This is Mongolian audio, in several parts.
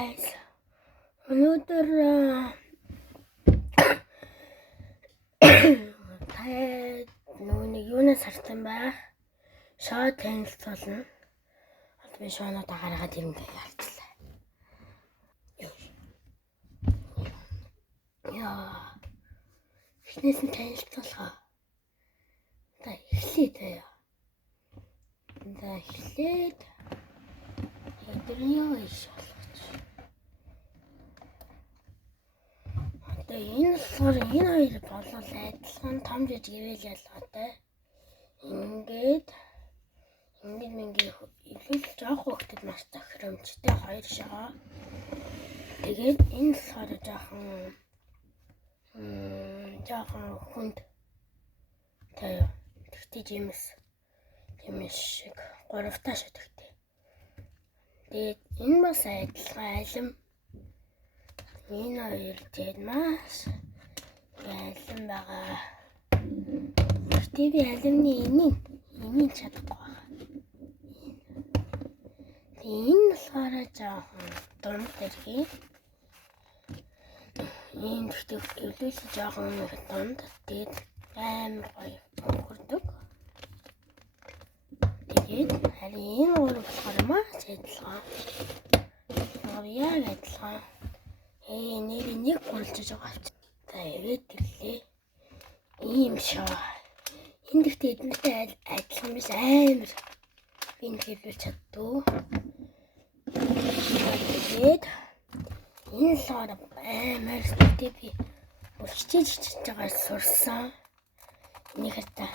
guys. Өнөөдөр нэг юунаас харсан байх? Шоо танилцуулна. Одоо би шоонуудаа гаргаад ирнэ ярьчлаа. Яа. Эхнээс нь танилцуулгаа. За эхлэе таяа. За эхлээд өдрийн иш болгоч. Одоо энэ хоёр болол адилхан том жижиг ивэл ялгаатай. Ингээд ивэл жоох хөлтөд маш тохиромжтой хоёр шоо. Тэгээд энэ болохоор жоохон хүнд таяа. Тэгтээ жимс шиг 3 таа шатагтай. Тэгээд энэ бас адилхан алим. Энэ хоёр тэгээд маш алим байгаа. Тэгтээ би алимны энийг чадахгүй байна. Энэ болохоор жоохон дунд дэрхий. Энэ тэгтээ өвлөс жоохон дунд. Тэгээд амар гоё хөрдөг. Тэгээд харин энэ гурав болохоор маш адилхан. Яг адилхан. Нэг гуралж байгаа авч. За яваад ирлээ. Ийм шоо. Энэ дэхтэй эднэртэй адилхан биш амар. Би энэ хэлбэл чаддгүй. Тэгээд энэ болохоор амар сэтэ би хичээж байгаа сурсан. Энийг хата.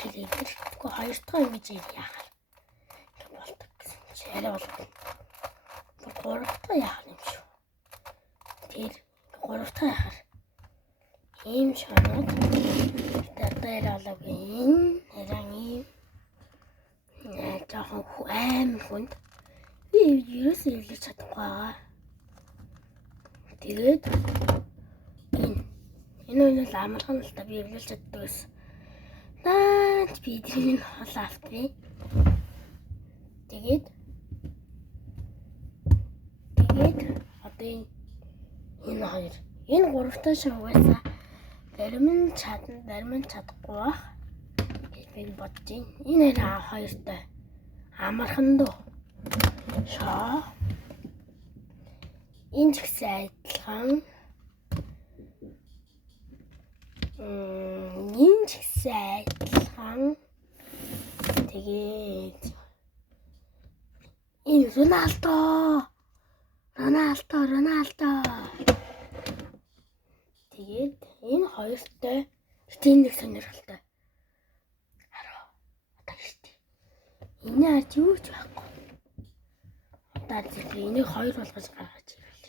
Тэгэхгүй хоёр дахь юм гэж яах болдог гэсэн чи арай болов. Гурав дахь яах юм шүү. Тэр гурав дахь яхаар ийм шанууд дээр олоогүй энэ жоохон амар хүнд би ерөөсөө илэрч чадахгүй байгаа. Тэгээд энэ бол амархан л та би эвлүүлж чаддаг гэсэн. Наач би тэрийг хол автвэ. Тэгээд одоо энэ хоёр энэ гуравтаа шуугаасаа зарим нь чадахгүй бах гэж би бодож байна. Энэ хоёртой амархан дөө. Шоо. Энэ ч гэсэн адилхан. Энэ ч гэсэн адилхан. Тэгээд энэ Роналдо. Тэгээд энэ хоёртой тийм нэг сонирхолтой. Хараа. Одоо штий. Энэ ард юу ч байхгүй. Одоо зэрэг энийг хоёр болгож гаргаж ирвэл.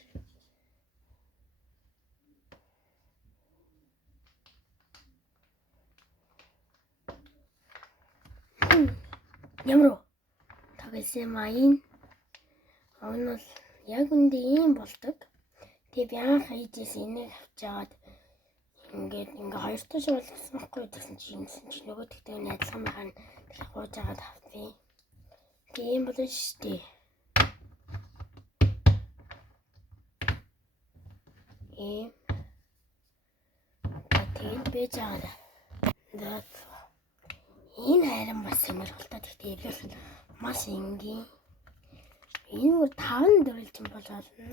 Ямар tagaсан маян он бол яг үндэ ийм болдог. Тэгээ би анх хийжээс энийг авчаад ингээд хоёр таш болгосон байхгүй гэсэн чинь нөгөө тэгтээ адилхан байгаа нь хууж агаад автвэ. Тэгээ ийм болно штий. Тэгээд бэж аваад. Энэ харин бас сонирхолтой тэгтээ эвлэл маш энгийн. Энэ бүр 5 дөрөлж юм бол болно.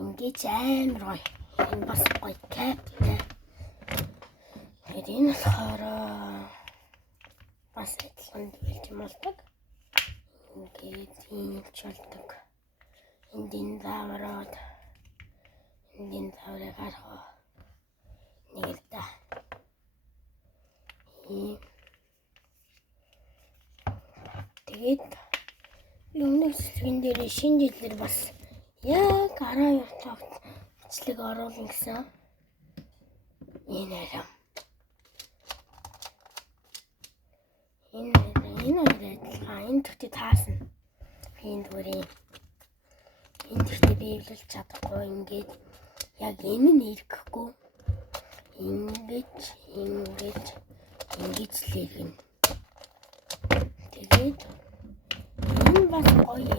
Ингээд амар гоё. Энэ бас гоё каптай. Тэгээд энэ болохоор бас адилхан дөрөлж юм болдог. Ингээд ийм ч болдог. Энд заавраад энэ зааврыг гаргав. Нэг л да. Тэгээд өмнөх хэсгэн дээр шинэ жилээр бас яг 12 цагт бичлэг оруулна гэсэн. Энэ арай. Энэ адилхан. Энэ тэгтээ таасна. Энэ дүрийн. Энэ тэгтээ би эвлэлж чадахгүй ингээд яг энэ нь ирэхгүй. Ингэж л иргэн. Тэгээд энэ бас гоё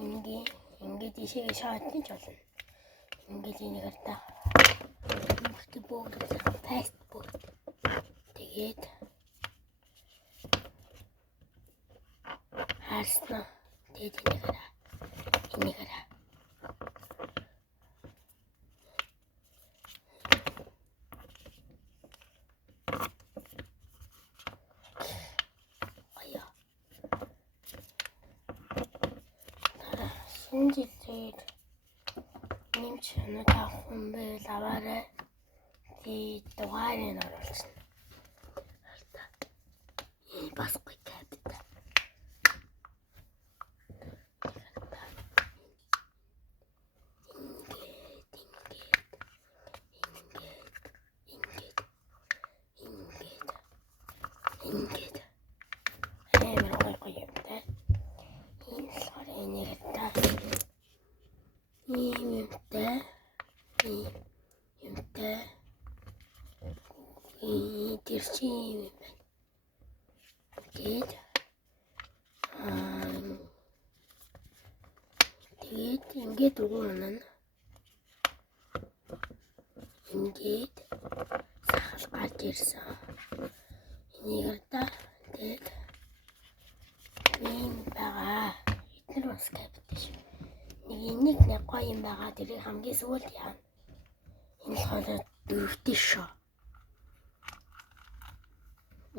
ингийн ингээд ишээ шаатчих болно. Ингээд энийгээр та бүгд тест бүгд. Тэгээд харснаа. Тэгээд энийгээр шинэ жилээр нэмж өнөд авах юм байл аваарай. Тэгээд дугаарыг оруулчихна. Бас гоё капита. Ингээд амар гоё юмтай. Энэ болохоор энийгтэй. Юмтай. Тэрчим юм байна. Тэгээд ингээд өгөөнө. Ингээд сахал гарч ирсэн. Энийгээр та тэгээд ийм байгаа. Эдгээр бас капитал шүү. Нэг гоё юм байгаа. Тэрийг хамгийн сүүлд яана. Энэ болохоор дөрөвтэй шүү.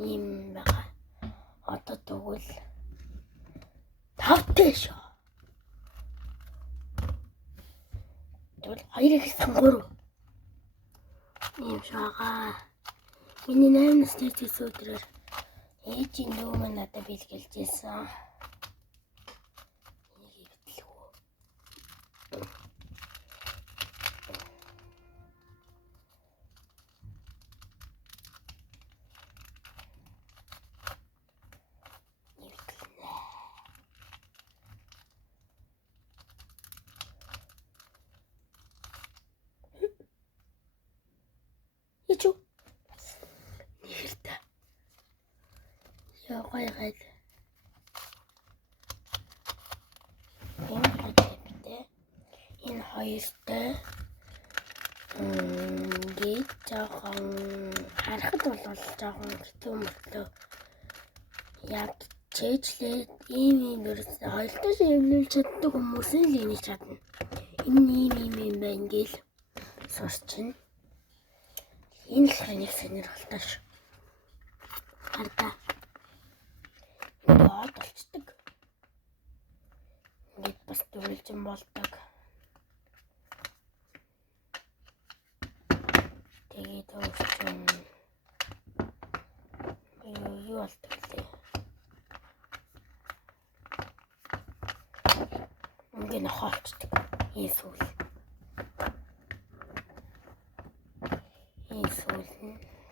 Ийм байгаа. Одоо тэгвэл тавтай шүү. Тэгвэл 2x3. Ийм шагаа. Миний 8 настай төсөө өдрөөр ээжийн дүү маань надад бэлгэлж ирсэн. Энийг битлгүй. Ичүү. Нэртэй. Яа гоё. Энэ хоёртой. Ингээд жоохон харахад бол жоохон хэцүү мөртлөө. Яг чэйжлээд ийм ерөөс хоёртоо шивнүүлж чаддаг хүмүүс л энийг чадна. Энэ ийм юм байна гээл сурчин. Энэ л нэг сонирхолтой шүү. Хардаа. Бод болчдөг. Ингээд бас дүрлжин болдог. Тэгээд өөрчн юу болдог лээ. Ингээд хоолчдөг. Энэ сүүл.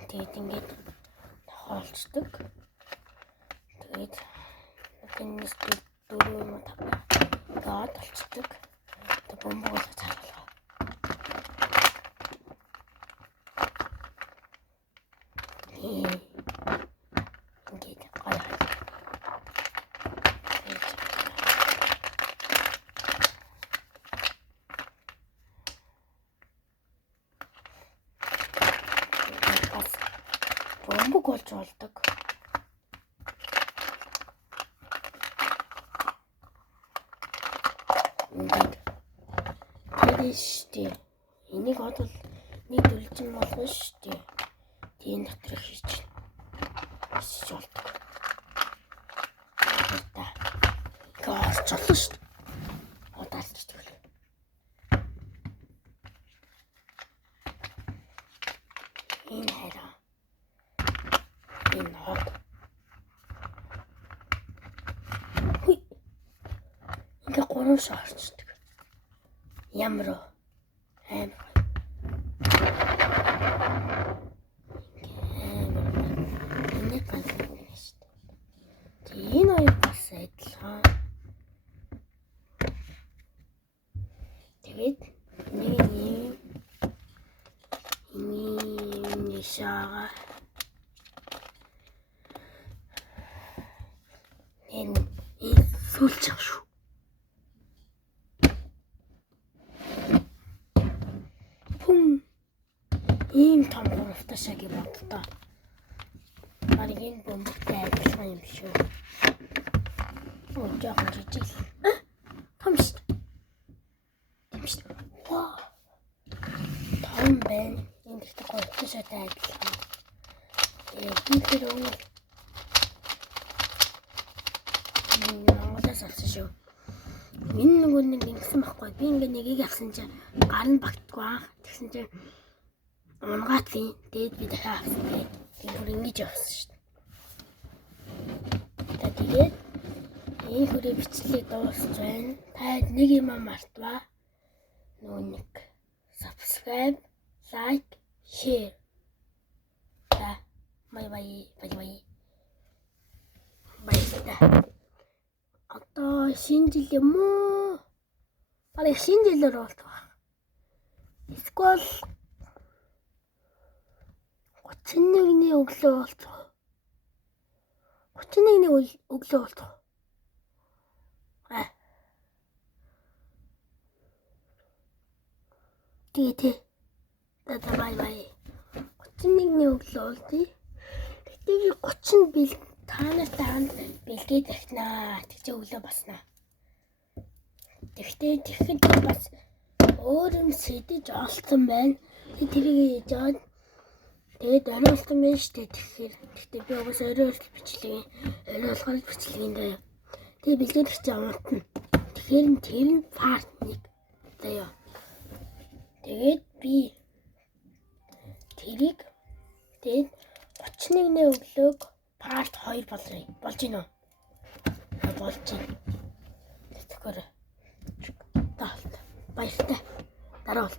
Тэгээд ингээд хоолчдөг. Тэгээд энэс дөрөв юм тавьдаг. Гад болчдөг. Тэгээд бомбог болгож харуулгаа. Ингээд гоё. Бомбог болж болдог. Тэгээд штэ. Энийг бодвол нэг дүлжин болгоно штэ. Тийм дотор хийж болдог. Орч олно штэ. Удаалж тэгвэл. Энэ хараа. Энэ хот. Ингээ гурван шорчдөг. Ямар амар. Энэ ганцхан шүү дээ. Энэ хоёр бас адилхан. Тэгээд нэг шага Энэ сүүлчих шүү. Пум. Ийм том хуралтай шиг бодлоо. Барыг энэ бөмбөгтэй адилхан юм шүү. Жоохон жижиг. Том шүү. Тийм шүү. Вау. Том байна. Энэ ихтэй хуралтай шатай адилхан. Би тэр өнөө Монголоос авсан шүү. Миний нөгөө нэг ингэсэн байхгүй. Би ингээ нэгийг авсан чинь гар нь багтгүй аа. Тэгсэн чинь унгаацын. Тэгээд би дахиад авсан. Тэгээд бүр ингэж явсан шүү. Тэгээд энэ хүрээ бичлэг дуусч байна. Та нэг юм мартваа. Нөгөө нэг subscribe, like, share. Бай. Баярлалаа. Одоо шинэ жил юм уу? Барыг шинэ жилээр болтгоо. Эсвэл 31-ний өглөө болтгоо. 31-ний өглөө болтгоо. Тэгээ. Бай. 31-ний өглөө болтгоо. Тэгээ 30-нд танартай хамт бэлдээд тавьнаа. Тэгж өглөө баснаа. Тэгэхэд бас өөр юм сэдэж олсон байна. Тэрийг яаж тэгээд орой болсон байна шүү дээ. Тэгэхээр би угаас орой болохоор бичлэгийн дээр. Тэгээд бэлдээд их амтна. Тэгэхээр тэр нь part 1 заяа. Тэгээд би тэрийг тэгээд 31-ний өглөөг part 2 болж гинөө. Болж гин. Тэгэхээр таалт. Баяртай. Дараа